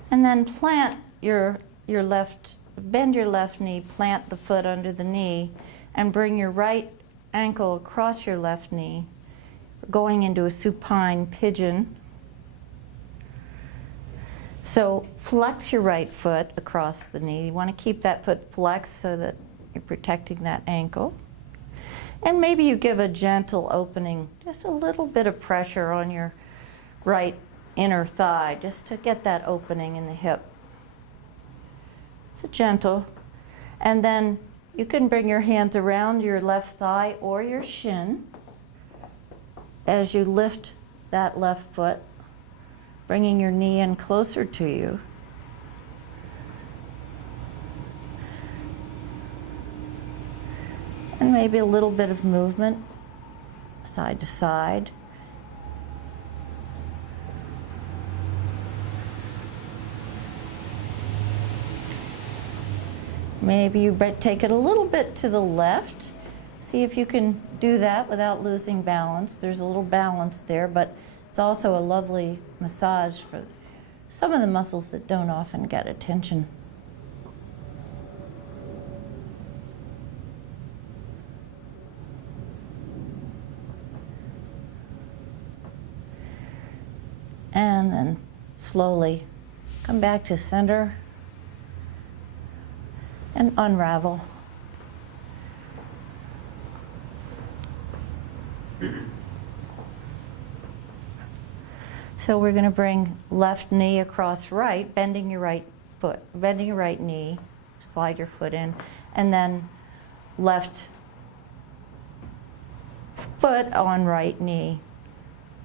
And then plant your left, bend your left knee, plant the foot under the knee, and bring your right ankle across your left knee, going into a supine pigeon. So flex your right foot across the knee. You want to keep that foot flexed so that you're protecting that ankle. And maybe you give a gentle opening, just a little bit of pressure on your right inner thigh, just to get that opening in the hip. It's a gentle. And then you can bring your hands around your left thigh or your shin as you lift that left foot, bringing your knee in closer to you. And maybe a little bit of movement side to side. Maybe you take it a little bit to the left. See if you can do that without losing balance. There's a little balance there, but it's also a lovely massage for some of the muscles that don't often get attention. And then slowly come back to center and unravel. So we're going to bring left knee across right, bending your right foot, bending your right knee, slide your foot in, and then left foot on right knee.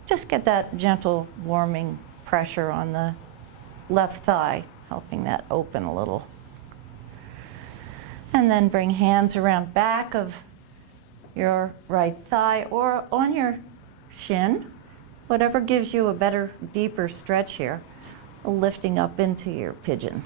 Just get that gentle warming pressure on the left thigh, helping that open a little. And then bring hands around back of your right thigh or on your shin, whatever gives you a better, deeper stretch here, lifting up into your pigeon.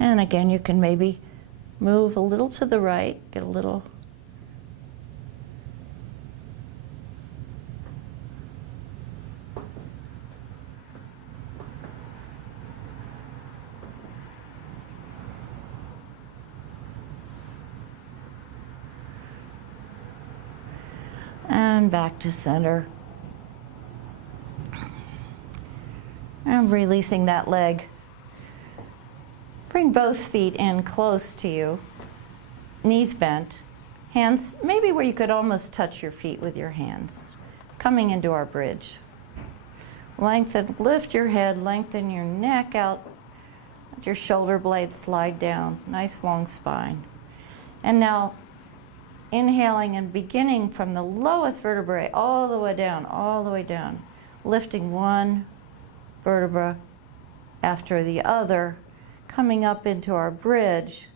And again, you can maybe move a little to the right, get a little. And back to center. And releasing that leg. Bring both feet in close to you, knees bent, hands maybe where you could almost touch your feet with your hands, coming into our bridge. Lengthen, lift your head, lengthen your neck out, let your shoulder blades slide down, nice long spine. And now inhaling and beginning from the lowest vertebrae all the way down, lifting one vertebra after the other, coming up into our bridge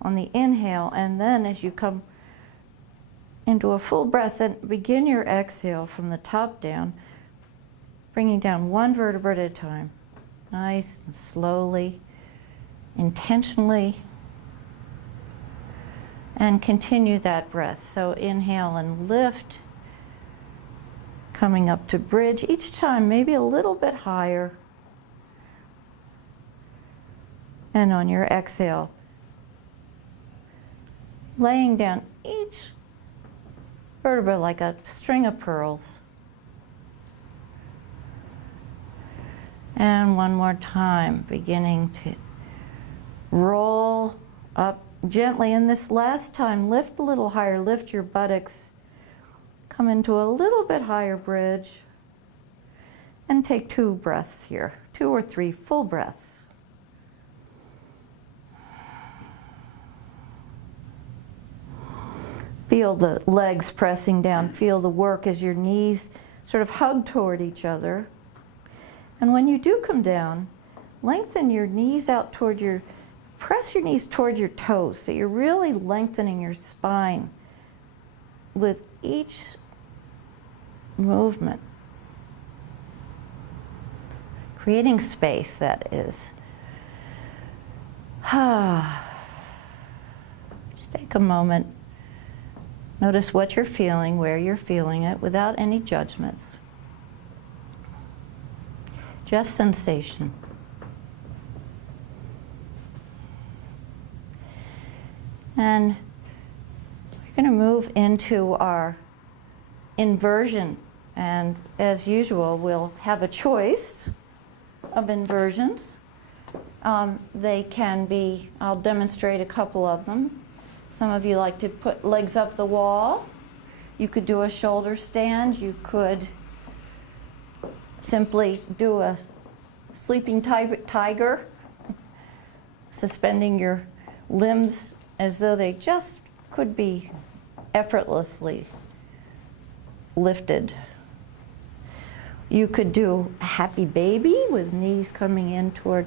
on the inhale, and then as you come into a full breath, then begin your exhale from the top down, bringing down one vertebra at a time, nice and slowly, intentionally, and continue that breath. So inhale and lift, coming up to bridge, each time maybe a little bit higher, and on your exhale, laying down each vertebra like a string of pearls. And one more time, beginning to roll up gently. And this last time, lift a little higher, lift your buttocks, come into a little bit higher bridge, and take 2 breaths here, 2 or 3 full breaths. Feel the legs pressing down, feel the work as your knees sort of hug toward each other. And when you do come down, lengthen your knees out toward your, press your knees toward your toes, so you're really lengthening your spine with each movement. Creating space, that is. Just take a moment. Notice what you're feeling, where you're feeling it, without any judgments. Just sensation. And we're going to move into our inversion. And as usual, we'll have a choice of inversions. They can be, I'll demonstrate a couple of them. Some of you like to put legs up the wall. You could do a shoulder stand. You could simply do a sleeping tiger, suspending your limbs as though they just could be effortlessly lifted. You could do a happy baby with knees coming in toward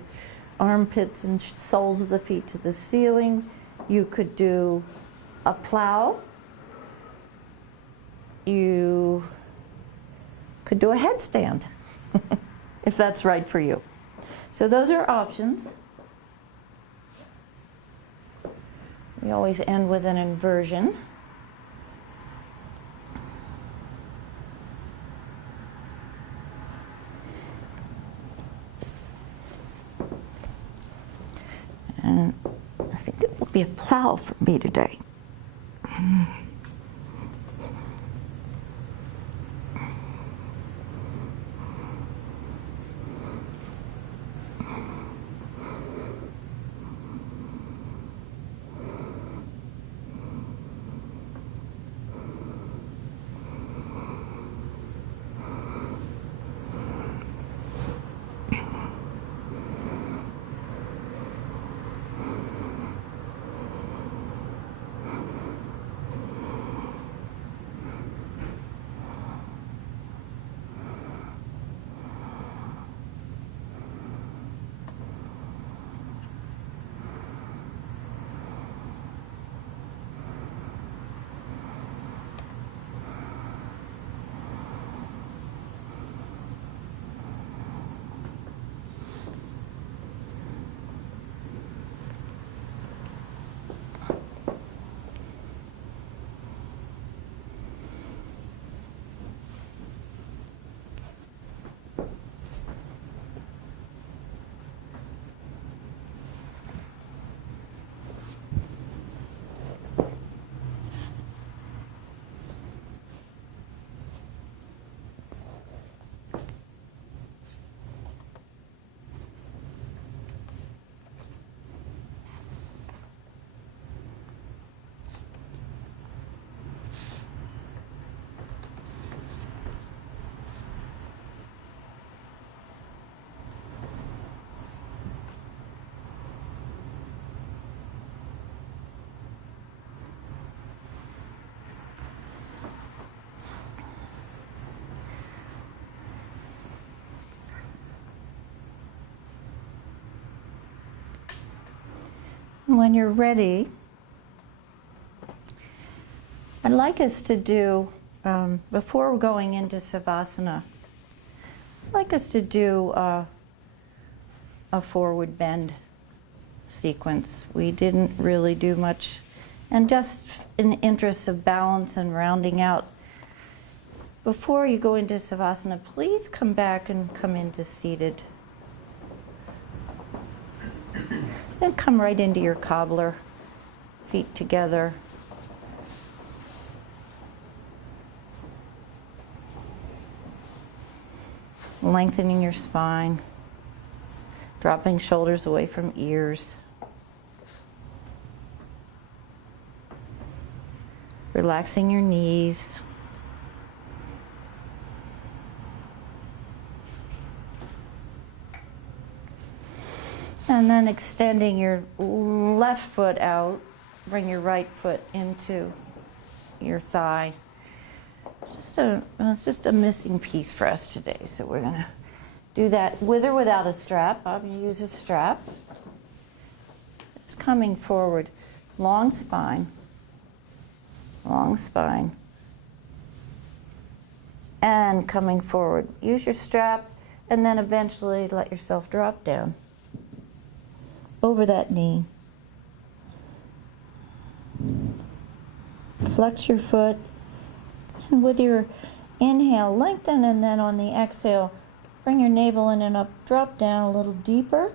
armpits and soles of the feet to the ceiling. You could do a plow. You could do a headstand, if that's right for you. So those are options. We always end with an inversion. And I think it will be a plow for me today. And when you're ready, I'd like us to do, before we're going into Savasana, I'd like us to do a forward bend sequence. We didn't really do much, and just in the interest of balance and rounding out, before you go into Savasana, please come back and come into seated. Then come right into your cobbler, feet together. Lengthening your spine, dropping shoulders away from ears. Relaxing your knees. And then extending your left foot out, bring your right foot into your thigh. It's just a missing piece for us today, so we're gonna do that with or without a strap. I'm gonna use a strap. Just coming forward, long spine, and coming forward. Use your strap, and then eventually let yourself drop down over that knee. Flex your foot, and with your inhale, lengthen, and then on the exhale, bring your navel in and up, drop down a little deeper.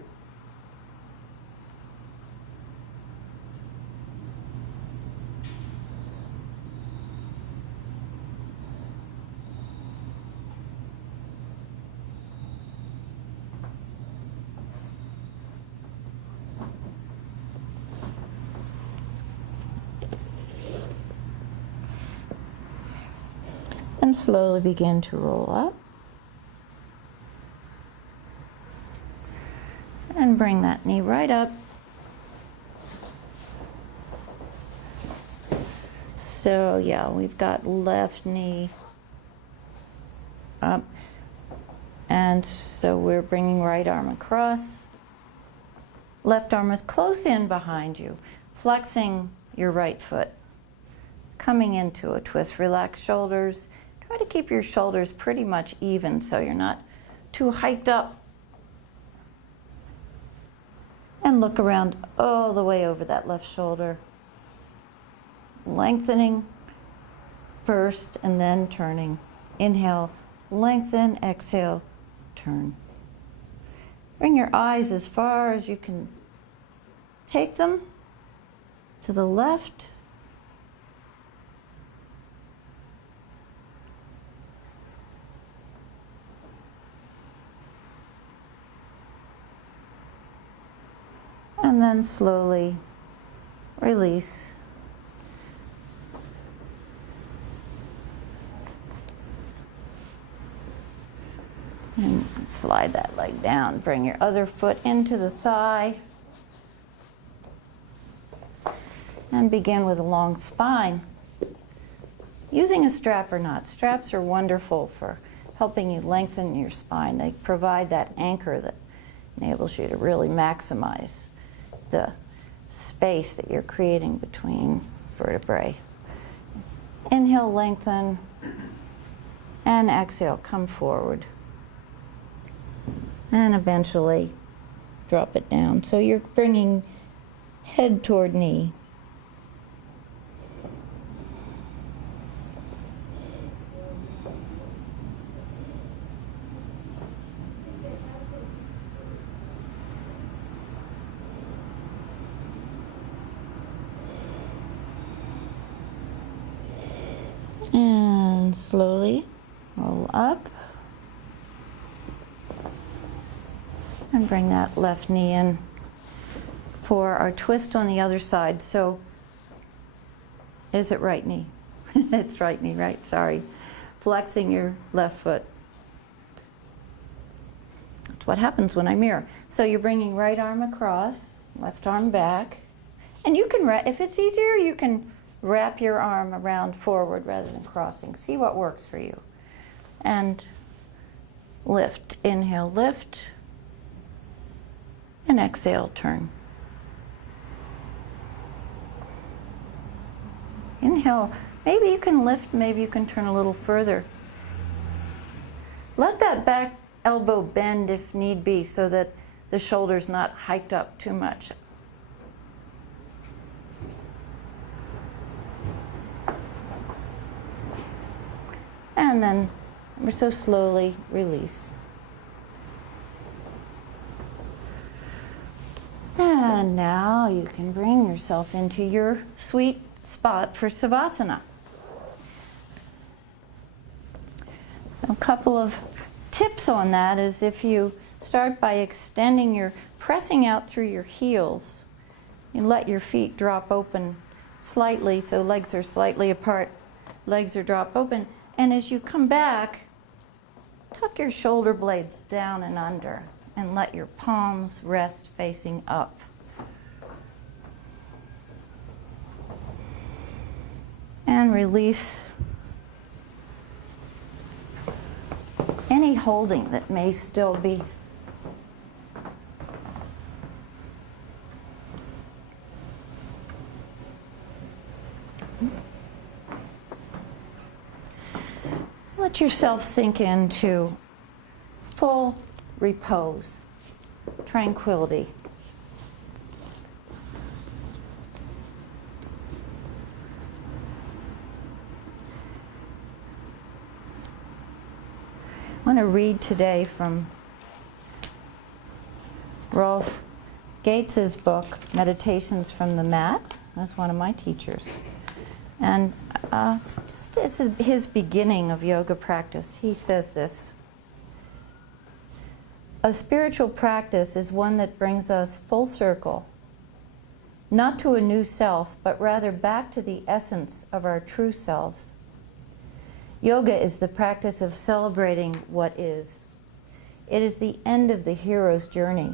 And slowly begin to roll up. And bring that knee right up. So yeah, we've got left knee up. And so we're bringing right arm across. Left arm is close in behind you, flexing your right foot. Coming into a twist, relax shoulders. Try to keep your shoulders pretty much even so you're not too hiked up. And look around all the way over that left shoulder. Lengthening first and then turning. Inhale, lengthen, exhale, turn. Bring your eyes as far as you can take them to the left. And then slowly release. And slide that leg down. Bring your other foot into the thigh. And begin with a long spine. Using a strap or not. Straps are wonderful for helping you lengthen your spine. They provide that anchor that enables you to really maximize the space that you're creating between vertebrae. Inhale, lengthen, and exhale, come forward. And eventually drop it down. So you're bringing head toward knee. And slowly roll up. And bring that left knee in for our twist on the other side. So, is it right knee? It's right knee, right? Sorry. Flexing your left foot. That's what happens when I mirror. So you're bringing right arm across, left arm back. And you can, if it's easier, you can wrap your arm around forward rather than crossing. See what works for you. And lift. Inhale, lift. And exhale, turn. Inhale. Maybe you can lift, maybe you can turn a little further. Let that back elbow bend if need be so that the shoulder's not hiked up too much. And then ever so slowly release. And now you can bring yourself into your sweet spot for Savasana. A couple of tips on that is if you start by extending pressing out through your heels, and let your feet drop open slightly, so legs are slightly apart, legs are drop open, and as you come back, tuck your shoulder blades down and under, and let your palms rest facing up. And release any holding that may still be. Let yourself sink into full repose, tranquility. I want to read today from Rolf Gates's book, Meditations from the Mat. That's one of my teachers. And just as his beginning of yoga practice, he says this: a spiritual practice is one that brings us full circle, not to a new self, but rather back to the essence of our true selves. Yoga is the practice of celebrating what is. It is the end of the hero's journey.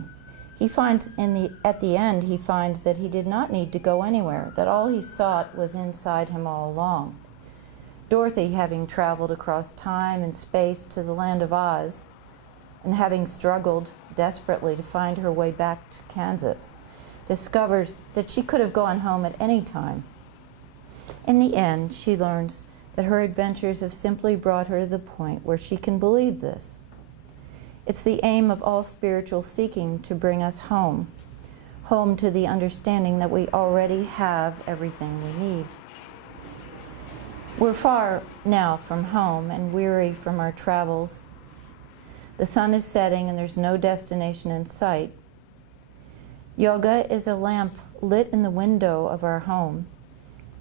He finds at the end, he finds that he did not need to go anywhere, that all he sought was inside him all along. Dorothy, having traveled across time and space to the land of Oz, and having struggled desperately to find her way back to Kansas, discovers that she could have gone home at any time. In the end, she learns that her adventures have simply brought her to the point where she can believe this. It's the aim of all spiritual seeking to bring us home, home to the understanding that we already have everything we need. We're far now from home and weary from our travels. The sun is setting and there's no destination in sight. Yoga is a lamp lit in the window of our home,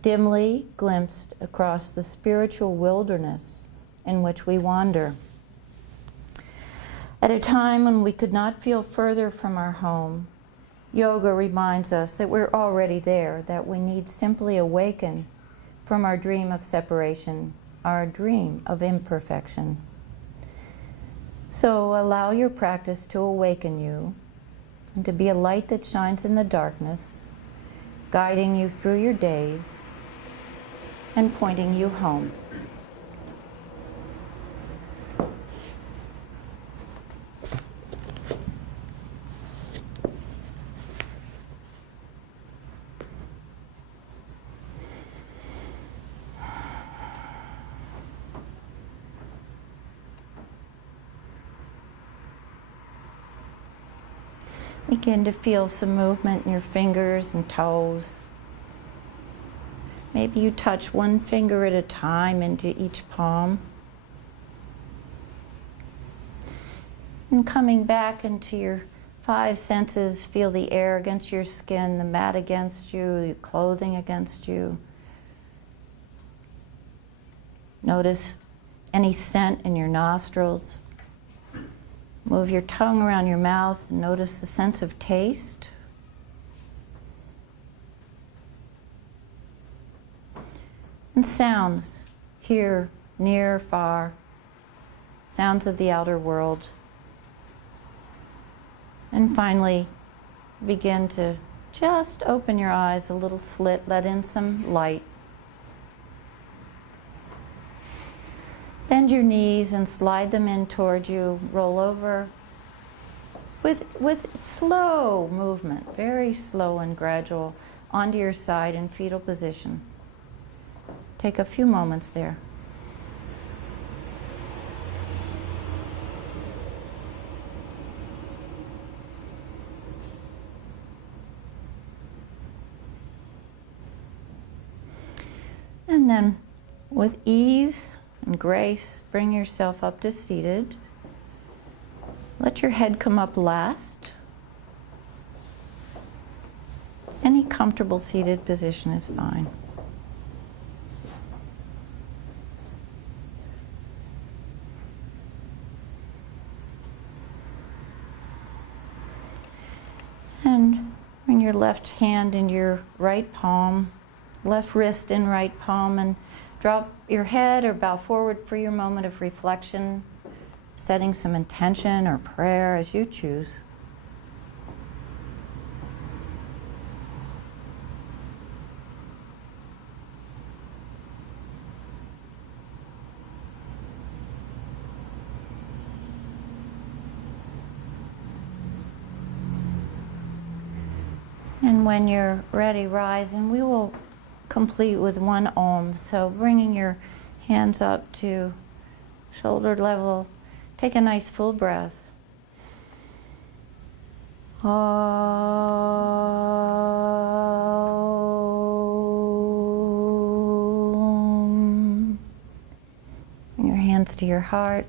dimly glimpsed across the spiritual wilderness in which we wander. At a time when we could not feel further from our home, yoga reminds us that we're already there, that we need simply awaken from our dream of separation, our dream of imperfection. So allow your practice to awaken you and to be a light that shines in the darkness, guiding you through your days and pointing you home. Begin to feel some movement in your fingers and toes. Maybe you touch one finger at a time into each palm. And coming back into your five senses, feel the air against your skin, the mat against you, your clothing against you. Notice any scent in your nostrils. Move your tongue around your mouth and notice the sense of taste. And sounds, here, near, far, sounds of the outer world. And finally, begin to just open your eyes a little slit, let in some light. Bend your knees and slide them in toward you. Roll over with slow movement, very slow and gradual, onto your side in fetal position. take a few moments there. And then with ease and grace, bring yourself up to seated. Let your head come up last. Any comfortable seated position is fine. And bring your left hand in your right palm, left wrist in right palm, and drop your head or bow forward for your moment of reflection, setting some intention or prayer as you choose. And when you're ready, rise, and we will complete with one Om. So bringing your hands up to shoulder level, take a nice full breath. Om. Bring your hands to your heart.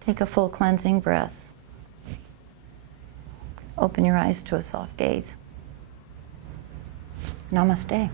Take a full cleansing breath. Open your eyes to a soft gaze. Namaste.